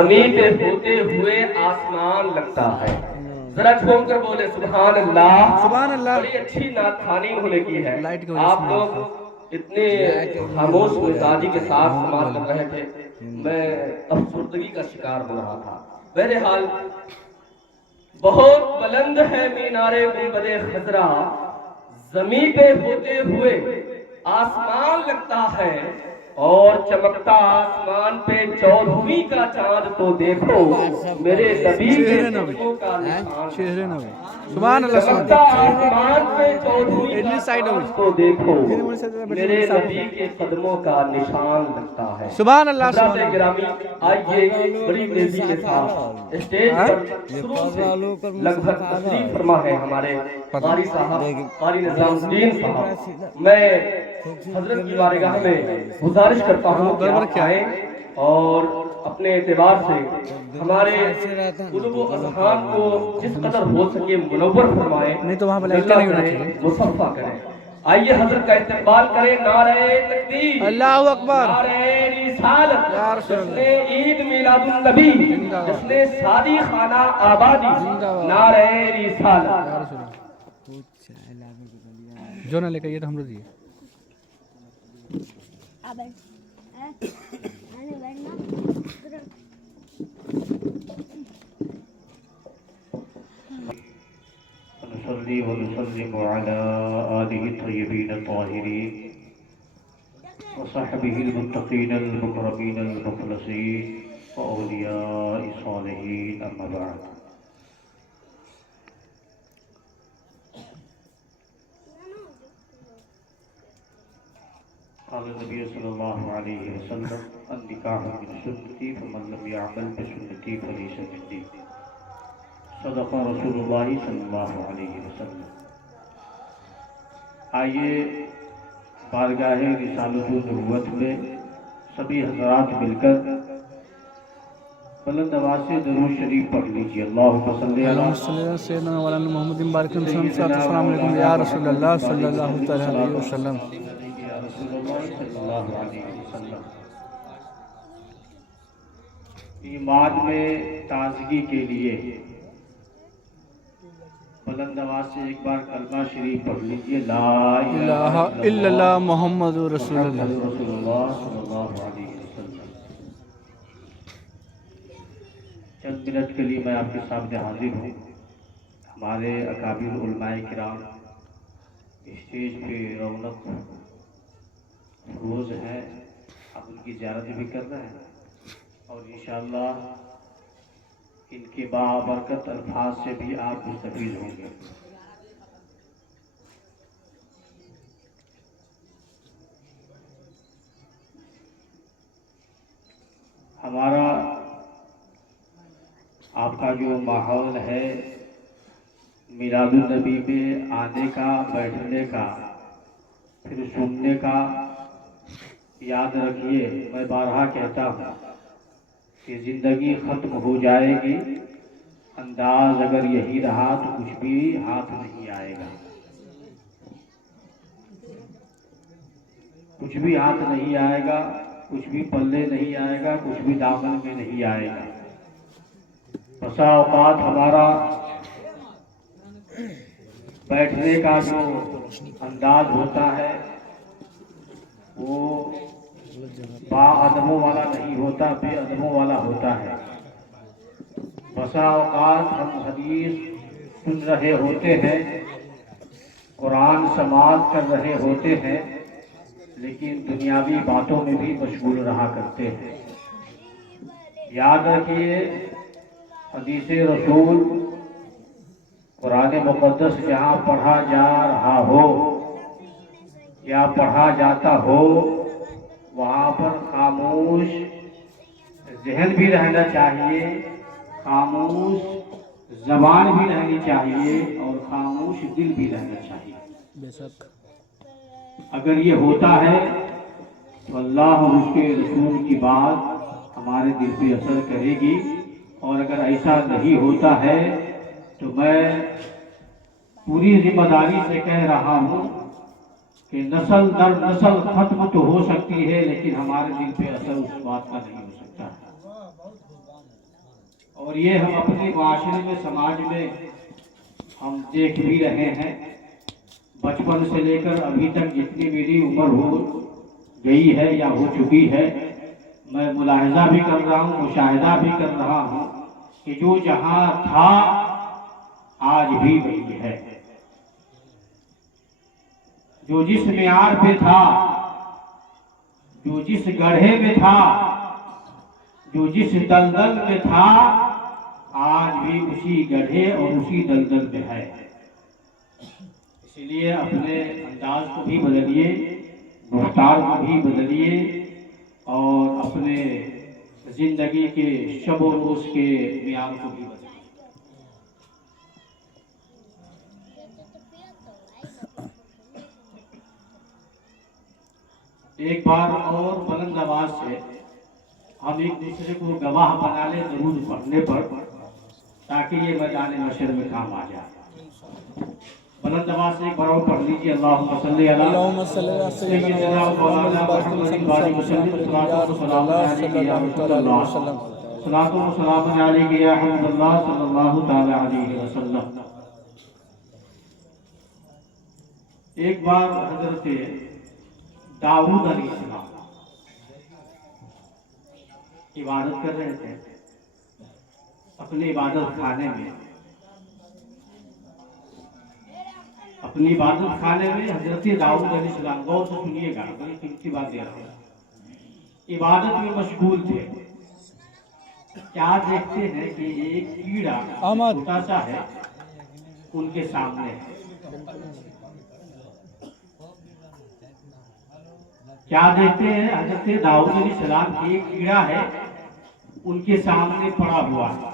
زمین پہ ہوتے ہوئے آسمان لگتا ہے. ذرا جھوم کر بولے سبحان اللہ. سبحان اللہ. بڑی اچھی نعت خوانی انہوں نے کی ہے. آپ لوگ اتنے خاموش مزاجی کے ساتھ سماعت کر رہے تھے، میں افسردگی کا شکار ہو رہا تھا. بہرحال بہت بلند ہے مینار گنبد خضرا، زمین پہ ہوتے ہوئے آسمان لگتا ہے، اور چمکتا آسمان پہ 14ویں کا چاند تو دیکھو میرے نبی کے قدموں کا نشان. سبحان اللہ. چمکتا آسمان پہ 14ویں کا چاند تو دیکھو میرے نبی کے قدموں کا نشان لگتا ہے. سبحان اللہ. حضرات گرامی آئیے بڑی تیزی کے ساتھ اسٹیج پر شروع سے لگ بھگ تشریف فرما ہے ہمارے قاری صاحب، قاری نظام الدین صاحب. میں حضرت کی بارگاہ میں گزارش کرتا ہوں کہ آپ آئیں اور اپنے اعتبار سے ہمارے قلوب و اذہان کو جس قدر ہو سکے منور فرمائیں، مصفح کریں. آئیے حضرت کا استقبال کریں. نعرہ تکبیر، اللہ اکبر، نعرہ رسالت، جشن عید میلاد النبی، جشن شادی خانہ آبادی، نعرہ رسالت. جو نہ لے کے یہ تو ہم لوگ دیے. نصلي ونسلم على آله الطيبين الطاهرين وصحبه المتقين المقربين المخلصين وأولياء الصالحين. أما بعد، قال النبي صلى الله عليه وسلم: النكاح من سنتي فمن لم يعمل بسنتي فليس مني. صدق رسول اللہ صلی اللہ علیہ وسلم. آئیے بارگاہ رسالت النبوت میں سبھی حضرات مل کر بلند آواز سے درود شریف پڑھ لیجیے. اللہم صلی علی سیدنا مولانا محمد بارک وسلم. السلام علیکم یا رسول اللہ صلی اللہ علیہ وسلم. ایمان میں تازگی کے لیے بلند آواز سے ایک بار کلمہ شریف پڑھ لیجیے. لا الہ الا اللہ محمد رسول اللہ. رسول اللہ صلی اللہ علیہ وسلم. چند منٹ کے لیے میں آپ کے سامنے حاضر ہوں. ہمارے اکابر علماء کرام اسٹیج پہ رونق روز ہے، آپ ان کی زیارت بھی کر رہے ہیں، اور انشاءاللہ ان کے بابرکت الفاظ سے بھی آپ مستفید ہوں گے. ہمارا آپ کا جو ماحول ہے میلاد النبی میں آنے کا، بیٹھنے کا، پھر سننے کا، یاد رکھیے میں بارہا کہتا ہوں کہ زندگی ختم ہو جائے گی، انداز اگر یہی رہا تو کچھ بھی ہاتھ نہیں آئے گا. کچھ بھی ہاتھ نہیں آئے گا، کچھ بھی پلے نہیں آئے گا، کچھ بھی دامن میں نہیں آئے گا. بسا اوقات ہمارا بیٹھنے کا جو انداز ہوتا ہے وہ با ادبوں والا نہیں ہوتا، بے ادبوں والا ہوتا ہے. بسا اوقات ہم حدیث سن رہے ہوتے ہیں، قرآن سماعت کر رہے ہوتے ہیں، لیکن دنیاوی باتوں میں بھی مشغول رہا کرتے ہیں. یاد رکھیے حدیث رسول، قرآن مقدس جہاں پڑھا جا رہا ہو یا پڑھا جاتا ہو، وہاں پر خاموش ذہن بھی رہنا چاہیے، خاموش زبان بھی رہنی چاہیے، اور خاموش دل بھی رہنا چاہیے. بے شک اگر یہ ہوتا ہے تو اللہ اور اس کے رسول کی بات ہمارے دل پہ اثر کرے گی، اور اگر ایسا نہیں ہوتا ہے تو میں پوری ذمہ داری سے کہہ رہا ہوں کہ نسل در نسل ختم تو ہو سکتی ہے، لیکن ہمارے دل پہ اثر اس بات کا نہیں ہو سکتا. اور یہ ہم اپنے معاشرے میں سماج میں ہم دیکھ بھی رہے ہیں، بچپن سے لے کر ابھی تک جتنی میری عمر ہو گئی ہے یا ہو چکی ہے، میں ملاحظہ بھی کر رہا ہوں، مشاہدہ بھی کر رہا ہوں کہ جو جہاں تھا آج بھی وہی ہے، جو جس معیار پہ تھا، جو جس گڑھے میں تھا، جو جس دلدل میں تھا، آج بھی اسی گڑھے اور اسی دلدل میں ہے۔ اسی لیے اپنے انداز کو بھی بدلیے، رفتار کو بھی بدلیے، اور اپنے زندگی کے شب و روز کے معیار کو بھی بدلیے۔ ایک بار اور بلند آواز سے ہم ایک دوسرے کو گواہ بنا لیں درود پڑھنے پر، تاکہ یہ میدان محشر میں کام آ جائے۔ بلند آواز سے ایک بار اور پڑھ لیجیے، اللہم صلی اللہم صلی علی سیدنا محمد صلاۃ و سلام علیک یا حبیب اللہ صلی اللہ تعالی علیہ وسلم۔ ایک بار حضرت داؤد علیہ السلام عبادت کر رہے تھے اپنے عبادت خانے میں۔ اپنی عبادت خانے میں حضرت داؤد علیہ السلام، غور سے سنیے گا، بڑی قیمتی بات دے رہا ہوں، عبادت میں مشغول تھے۔ کیا دیکھتے ہیں کہ ایک کیڑا چھوٹا سا ہے ان کے سامنے ہے۔ کیا دیکھتے ہیں؟ حضرت داؤد علیہ السلام کی ایک کیڑا ہے ان کے سامنے پڑا ہوا ہے۔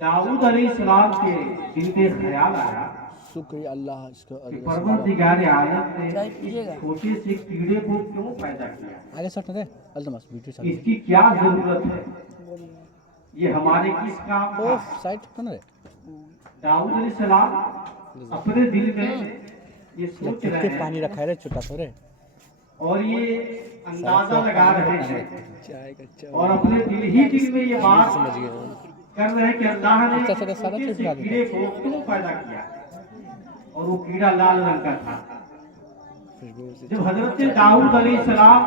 داؤد علیہ السلام کے دل میں خیال آیا شکریہ اللہ کہ پروردگار عالم نے اس چھوٹے سے کیڑے کو کیوں پیدا کیا، آگے سٹ دے التمس بیٹی اس کی کیا ضرورت ہے، یہ ہمارے کس کام کا۔ سائٹ کون ہے؟ داؤد علیہ السلام اپنے دل میں یہ سوچ رہے ہیں، پانی رکھا ہے چھوٹا سا رے، اور یہ اندازہ لگا رہے ہیں، اور اپنے دل ہی دل میں یہ بات کر رہے ہیں کہ اللہ نے چھوٹے سے کیڑے کو کیوں پیدا کیا، اور وہ کیڑا لال رنگ کا تھا۔ جب حضرت داؤد علیہ السلام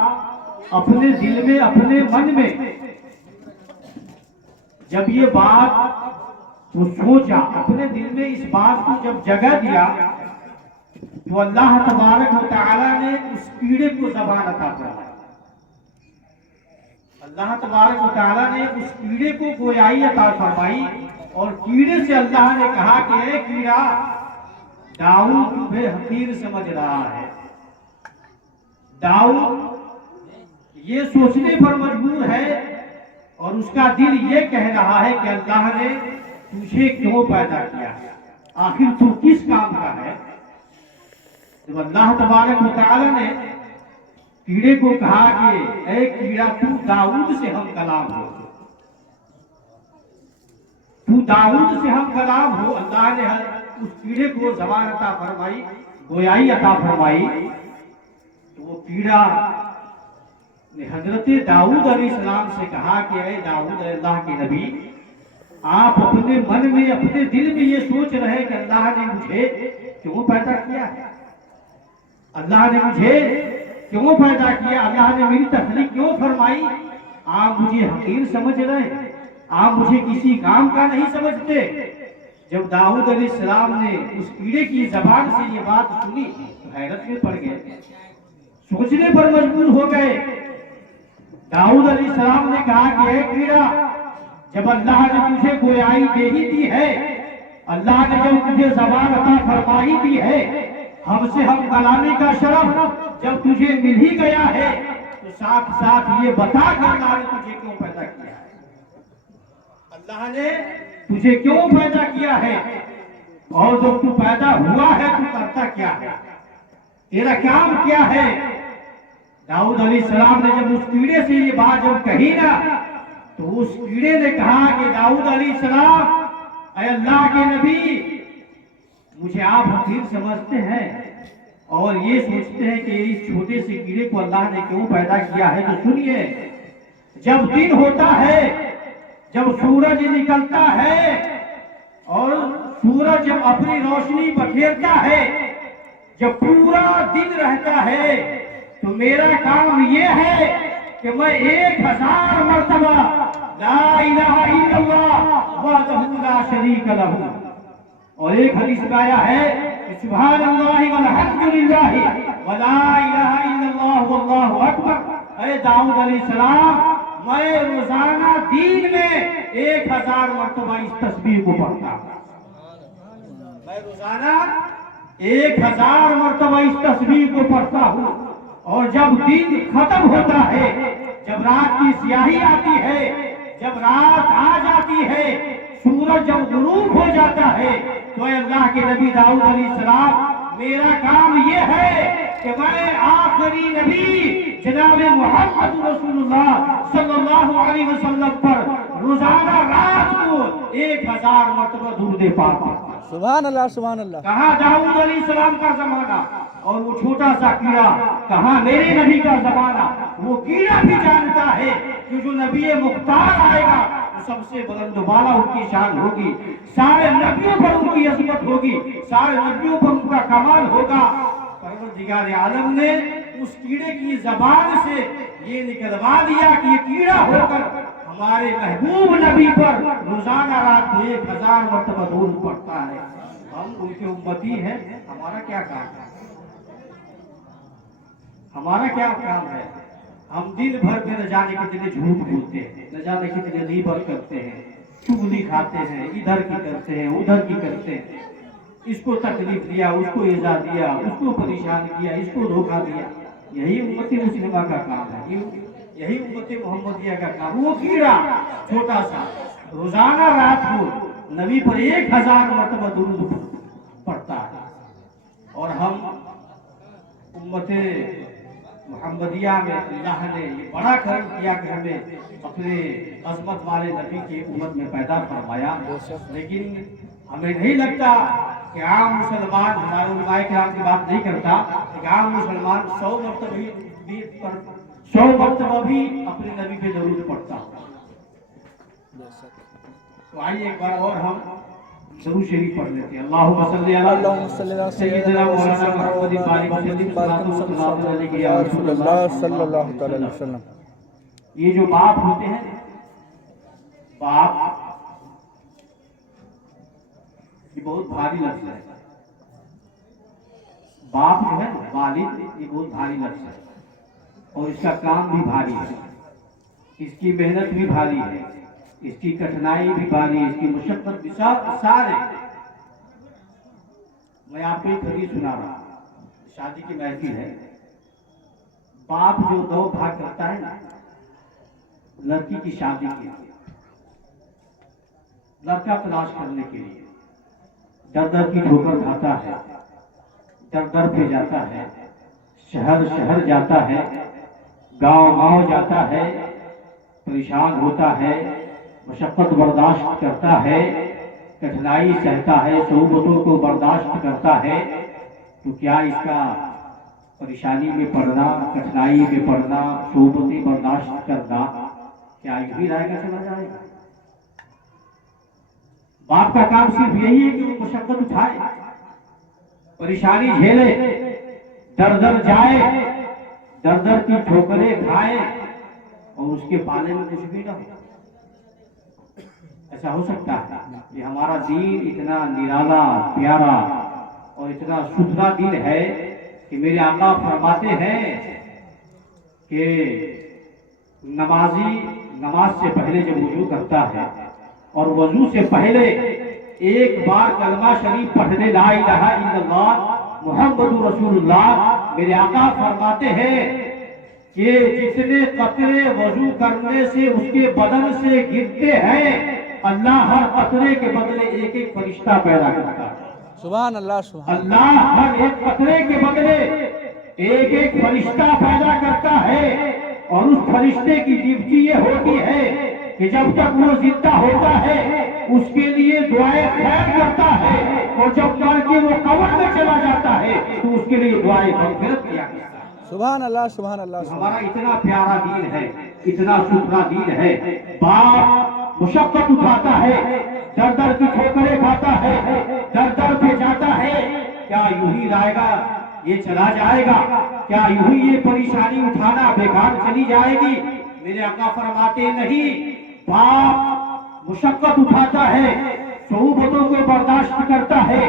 اپنے دل میں، اپنے من میں جب یہ بات وہ سوچا، اپنے دل میں اس بات کو جب جگہ دیا، تو اللہ تبارک و تعالی نے اس کیڑے کو زبان عطا فرمائی۔ اللہ تبارک و تعالی نے اس کیڑے کو گویائی عطا فرمائی، اور کیڑے سے اللہ نے کہا کہ اے کیڑا، داؤد تمہیں حقیر سمجھ رہا ہے، داؤد یہ سوچنے پر مجبور ہے، اور اس کا دل یہ کہہ رہا ہے کہ اللہ نے تجھے کیوں پیدا کیا، آخر تو کس کام کا ہے۔ جب اللہ تبارک و تعالی نے کیڑے کو کہا کہ اے کیڑا، تو داؤد سے ہم کلام ہو، تو داؤد سے ہم کلام ہو، اللہ نے اس کیڑے کو زبان عطا فرمائی، گویائی عطا فرمائی، تو وہ کیڑا نے حضرت داؤد علیہ السلام سے کہا کہ اے داؤد، اے اللہ کے نبی، آپ اپنے من میں، اپنے دل میں یہ سوچ رہے کہ اللہ نے مجھے کیوں پیدا کیا ہے، اللہ نے مجھے کیوں پیدا کیا، اللہ نے میری تخلیق کیوں فرمائی، آپ مجھے حقیر سمجھ رہے ہیں، آپ مجھے کسی کام کا نہیں سمجھتے۔ جب داؤد علیہ السلام نے اس کیڑے کی زبان سے یہ بات سنی تو حیرت میں پڑ گئے، سوچنے پر مجبور ہو گئے۔ داؤد علیہ السلام نے کہا کہ اے کیڑا، جب اللہ نے تجھے گویائی دے ہی دی ہے، اللہ نے جب تجھے زبان عطا فرمائی دی ہے، ہم سے ہم کلامی کا شرف جب تجھے مل ہی گیا ہے، تو ساتھ ساتھ یہ بتا کہ اللہ نے تجھے کیوں پیدا کیا ہے، اللہ نے تجھے کیوں پیدا کیا ہے، اور جب تو پیدا ہوا ہے تو کرتا کیا ہے، تیرا کام کیا ہے۔ داؤد علیہ السلام نے جب اس کیڑے سے یہ بات جب کہی نا، تو اس کیڑے نے کہا کہ داؤد علیہ السلام، اے اللہ کے نبی، مجھے آپ حقیر سمجھتے ہیں اور یہ سوچتے ہیں کہ اس چھوٹے سے کیڑے کو اللہ نے کیوں پیدا کیا ہے، تو سنیے، جب دن ہوتا ہے जब सूरज निकलता है और सूरज जब अपनी रोशनी बखेरता है, जब पूरा दिन रहता है, तो मेरा काम ये है कि मैं 1000 मर्तबा ला इलाहा इल्लल्लाह वहदहू ला शरीक लहू। और एक हदीस में आया है कि सुभानअल्लाहि वल्हम्दुलिल्लाहि वला इलाहा इल्लल्लाह वल्लाहु अकबर। ऐ दाऊद अलैहिस्सलाम, मैं रोजाना दिन में 1000 मर्तबा इस तस्बीह को पढ़ता हूँ। मैं रोजाना 1000 मर्तबा इस तस्बीह को पढ़ता हूँ। और जब दिन खत्म होता है, जब रात की स्याही आती है, जब रात आ जाती है, सूरज जब गुरूब हो जाता है, तो अल्लाह के नबी दाऊद अलैहिस्सलाम, मेरा काम ये है कि मैं आखिरी नबी जनाब मोहम्मद रसूलुल्लाह सल्लल्लाहु अलैहि वसल्लम पर रोजाना रात को 1000 मर्तबा दुरूद पाक पढ़ता हूं। सुभान अल्लाह, सुभान अल्लाह। कहाँ दाऊद अलैहिस्सलाम का जमाना और वो छोटा सा कीड़ा, कहाँ मेरे नबी का जमाना। वो कीड़ा भी जानता है कि जो नबी मुख्तार आएगा वो सबसे बुलंद बाला उनकी शान होगी, सारे नबियों पर उनकी अजमत होगी, सारे नबियों पर उनका कमाल होगा। परवरदिगार आलम ने उस कीड़े की जबान से ये निकलवा दिया कि ये कीड़ा होकर हमारे महबूब नबी पर रोजाना रात को 1000 मर्तबा दुरूद पढ़ता है। हम उनके उम्मती हैं, हमारा क्या काम है? हमारा क्या काम है? हम दिन भर में न जाने कितने झूठ बोलते हैं, न जाने कितने ग़ीबत करते हैं, चुगली खाते हैं, इधर की करते हैं, उधर की करते हैं। इसको तकलीफ दिया, उसको ईज़ा दिया, उसको परेशान किया, इसको धोखा दिया। यही उम्मती मुस्लिमा का काम है, यही उम्मती मोहम्मदिया का काम। वो कीड़ा छोटा सा रोजाना रात को नबी पर 1000 मर्तबा दुरूद पढ़ता है। और हम उम्मते मोहम्मदिया में अल्लाह ने ये बड़ा करम किया कि हमें अपने अज़मत वाले नबी की उम्मत में पैदा फरमाया। लेकिन हमें नहीं लगता कि आम मुसलमान, हमारे उलमाए किराम की बात नहीं करता, कि आम मुसलमान 100 मर्तबा भी अपने नबी पे दरूद पढ़ता। तो आइए एक बार और हम दरूद शरीफ पढ़ लेते हैं। अल्लाहुम्मा सल्ली अला सय्यिदना मौलाना मुहम्मदिन बारिक सल्लल्लाहु अलैहि वसल्लम। ये जो बाप होते हैं, बाप ये बहुत भारी लफ्ज़ है। बाप जो है वालिद, ये बहुत भारी लफ्ज़ है और इसका काम भी भारी है, इसकी मेहनत भी भारी है, इसकी कठिनाई भी भारी है, इसकी मुशक्कत भी सारे। मैं आपको एक हदीस सुना रहा हूं, शादी की महफिल है। बाप जो 2 भाग करता है ना लड़की की शादी के लिए, लड़का तलाश करने के लिए, दर दर की ठोकर खाता है, दर दर पे जाता है, शहर शहर जाता है, गांव गांव जाता है, परेशान होता है, मशक्कत बर्दाश्त करता है, कठिनाई सहता है, सोबतों को बर्दाश्त करता है। तो क्या इसका परेशानी में पड़ना, कठिनाई में पड़ना, सोबतें बर्दाश्त करना, क्या यही रहेगा, चला जाएगा? बाप का काम सिर्फ यही है कि वो मशक्कत उठाए, परेशानी झेले, दर दर जाए, दर दर की ठोकरें खाए और उसके पाले में कुछ भी ना हो। ऐसा हो सकता है कि हमारा दीन इतना निराला, प्यारा और इतना सुथरा दीन है कि मेरे आका फरमाते हैं कि नमाजी नमाज से पहले जब वुजू करता है और वजू से पहले एक बार कलमा शरीफ पढ़ने ला इलाहा इल्लल्लाह मुहम्मदुर रसूलुल्लाह, मेरे आका फरमाते हैं कि जितने कतरे वजू करने से उसके बदन से गिरते हैं, अल्लाह हर कतरे के बदले एक एक फरिश्ता पैदा करता है। सुभान अल्लाह, सुभान अल्लाह हर एक कतरे के बदले एक एक फरिश्ता पैदा करता है। और उस फरिश्ते की ड्यूटी ये होती है कि जब तक वो जिंदा होता है उसके लिए दुआएं खैर करता है, और जब मर के वो कब्र में चला जाता है तो उसके लिए दुआएं मग़फ़िरत किया करता है। सुभान अल्लाह, सुभान अल्लाह। हमारा इतना प्यारा दीन है, इतना सुथरा दीन है। बाप मुशक्कत उठाता है, दर दर की ठोकरें खाता है, दर दर पे जाता है, क्या यूं ही रहेगा ये चला जाएगा? क्या यूं ही ये परेशानी उठाना बेकार चली जाएगी? मेरे आका फरमाते नहीं, बाप मुशक्कत उठाता है, सोबतों को बर्दाश्त करता है,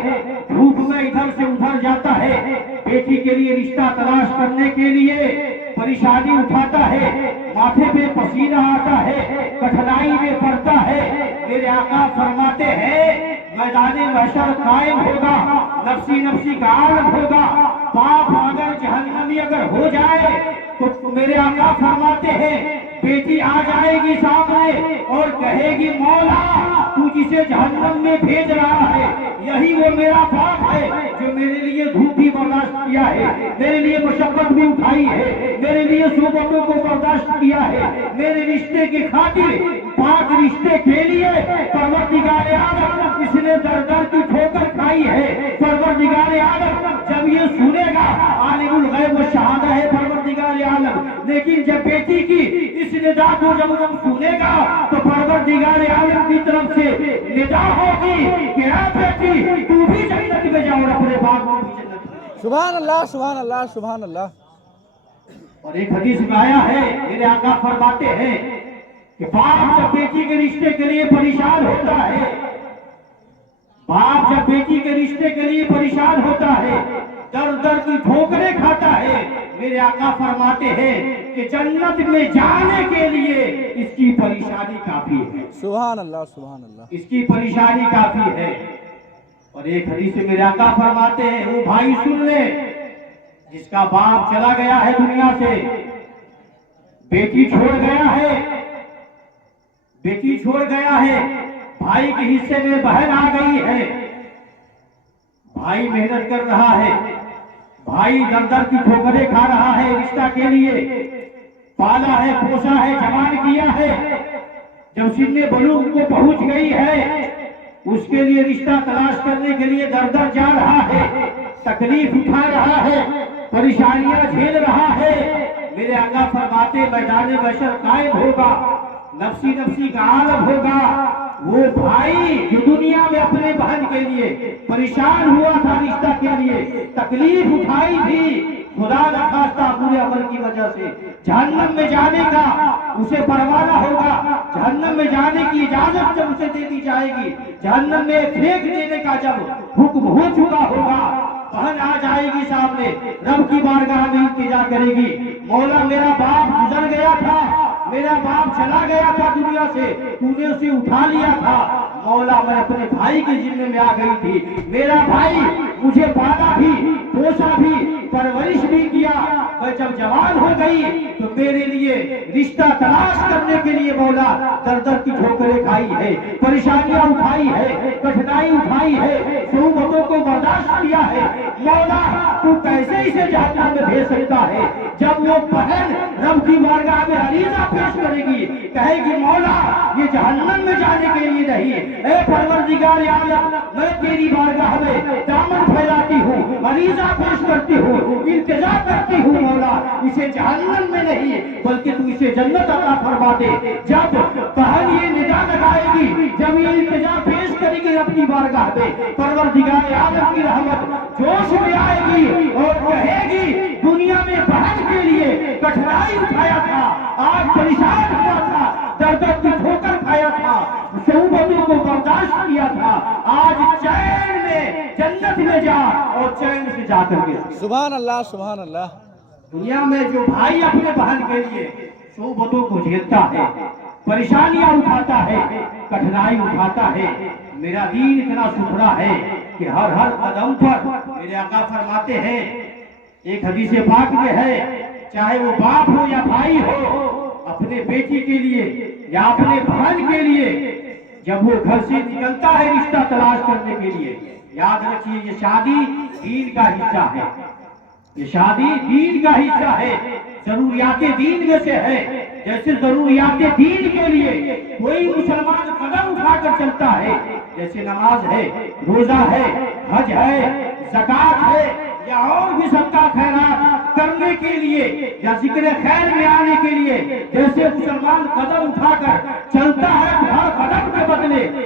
धूप में इधर से उधर जाता है, बेटी के लिए रिश्ता तलाश करने के लिए परेशानी उठाता है, माथे पे पसीना आता है, कठिनाई में पड़ता है। मेरे आका फरमाते हैं मैदाने महशर कायम होगा, नफ्सी नफ्सी का आलम होगा। बाप अगर जहन्नमी अगर हो जाए तो मेरे आका फरमाते हैं बेटी आ जाएगी सामने और कहेगी मौला तू जिसे जहन्नम में भेज रहा है यही वो मेरा बाप है जो मेरे लिए धूप भी बर्दाश्त किया है, मेरे लिए मुशक्कत भी उठाई है, मेरे लिए सोबतों को बर्दाश्त किया है, मेरे रिश्ते की खातिर पाक रिश्ते के लिए परवरदिगार आलम इसने दर दर की ठोकर खाई है। परवरदिगार आलम जब ये सुनेगा, आलिमुल गैब व शहादा है परवरदिगार आलम, लेकिन जब बेटी की इस निदा को जब सुनेगा तो परवरदिगार आलम की तरफ से निदा होगी कि ऐ बेटी तू भी जन्नत में जाओ, अपने बाप को भी जन्नत में। सुभान अल्लाह, सुभान अल्लाह, सुभान अल्लाह। और एक हदीस में आया है, मेरे आका फरमाते हैं कि बाप जब बेटी के रिश्ते के लिए परेशान होता है, बाप जब बेटी के रिश्ते के लिए परेशान होता है, दर दर की ठोकरें खाता है, मेरे आका फरमाते हैं कि जन्नत में जाने के लिए इसकी परेशानी काफी है। सुभान अल्लाह, सुभान अल्लाह। इसकी परेशानी काफी है। और एक हदीस में मेरे आका फरमाते हैं वो भाई सुन ले जिसका बाप चला गया है दुनिया से, बेटी छोड़ गया है, बेटी छोड़ गया है, भाई के हिस्से में बहन आ गई है, भाई मेहनत कर रहा है, भाई दर दर की ठोकरें खा रहा है रिश्ता के लिए, पाला है, पोसा है, जवान किया है, जब सिन्ने बलूग को पहुंच गई है उसके लिए रिश्ता तलाश करने के लिए दर दर जा रहा है, तकलीफ उठा रहा है, परेशानियां झेल रहा है। मेरे आका फरमाते मैदान बशर कायम होगा, नफ्सी नफ्सी का आलम होगा। वो भाई जो दुनिया में अपने बहन के लिए परेशान हुआ था रिश्ता के लिए, तकलीफ उठाई थी, खुदा न खास्ता बुरे अमल की वजह से जहन्नम में जाने का उसे परवाना होगा, जहन्नम में जाने की इजाजत जब उसे दे दी जाएगी, जहन्नम में फेंक देने का जब हुक्म हो चुका होगा, बहन आ जाएगी सामने, रब की बारगाह में इंतजार करेगी, मौला मेरा बाप गुजर गया था, मेरा बाप चला गया था दुनिया से, तूने उसे उठा लिया था, मौला मैं अपने भाई के जिम्मे में आ गई थी, मेरा भाई मुझे पाला भी, पोसा भी, परवरिश भी किया, मैं जब जवान हो गई तो मेरे लिए रिश्ता तलाश करने के लिए मौला दर दर की ठोकरें खाई है, परेशानियां उठाई है, कठिनाई उठाई है, सोबतों को बर्दाश्त किया है। मौला तू कैसे इसे जहन्नम में भेज सकता है? जब वो बहन रब की बारगाह में अरीज़ा पेश करेगी, कहेगी मौला ये जहन्नम में जाने के लिए नहीं, ऐ परवरदिगार आलम मैं तेरी बारगाह में दामन फैलाती हूँ, अरीज़ा पेश करती हूँ, इल्तिजा करती हूँ मौला इसे जहन्नम में नहीं बल्कि तू इसे जन्नत अता फरमा दे। जब बहन ये निदा लगाएगी, जब ये इल्तिजा पेश करेगी रब की बारगाह में, परवरदिगार आलम की रहमत जोश में आएगी और कहेगी दुनिया में बहन के लिए कठिनाई उठाया था, आज परेशान हुआ था, दर दर की ठोकर खाया था, सोबतों को बर्दाश्त किया था, आज चैन में जन्नत में जा और चैन से जा करके। सुभान अल्लाह, सुभान अल्लाह। दुनिया में जो भाई अपने बहन के लिए सोबतों को झेलता है, परेशानियां उठाता है, कठिनाई उठाता है, मेरा दीन इतना सुथरा है कि हर हर कदम पर मेरे आका फरमाते हैं, एक हदीस पाक में है, चाहे वो बाप हो या भाई हो, अपने बेटी के लिए या अपने बहन के लिए जब वो घर से निकलता है रिश्ता तलाश करने के लिए, याद रखिए ये शादी दीन का हिस्सा है, ये शादी दीन का हिस्सा है, जरूरियात दीन में से है। जैसे जरूरियात दीन के लिए कोई मुसलमान कदम उठाकर चलता है, जैसे नमाज है, रोजा है, हज है, ज़कात है या और भी सबका खैरात करने के लिए या जिक्र खैर में आने के लिए जैसे मुसलमान कदम उठाकर चलता है, घर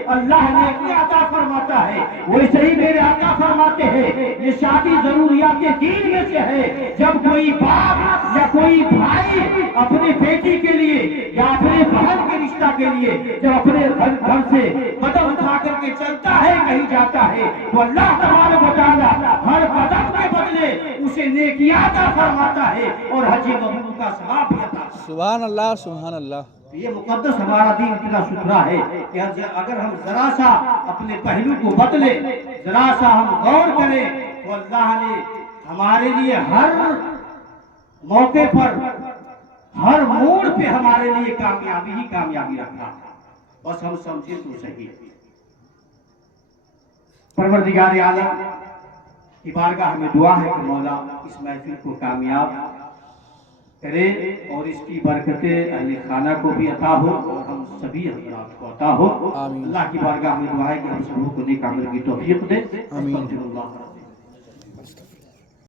अल्लाह नेकी अता फरमाता है, वैसे ही मेरे आका फरमाते हैं ये शादी जरूरियात दीन में से है। जब कोई बाप या कोई भाई अपने बेटी के लिए या अपने बहन के रिश्ता के लिए जब अपने घर से कदम उठा करके चलता है, कहीं जाता है, तो अल्लाह तबारक व तआला हर कदम के बदले उसे नेकियां अता फरमाता है और हज मबरूर का सवाब भी अता। सुभान अल्लाह, सुभान अल्लाह। ये मुकद्दस हमारा दीन इतना सुथरा है कि अगर हम जरा सा अपने पहलू को बदले, जरा सा हम गौर करें, तो अल्लाह ने हमारे लिए हर मौके पर, हर मोड़ पे हमारे लिए कामयाबी ही कामयाबी रखा। बस हम समझे तो सही। परवरदिगार आलम की बारगाह में दुआ है कि मौला इस महफिल को कामयाब करे और इसकी बरकतें अहले खाना को भी अता हो और हम सभी हजरात को अता हो। अल्लाह की बारगाह में दुआ है कि हम सबको नेक अमल की तौफीक दे। आमीन। अल्लाह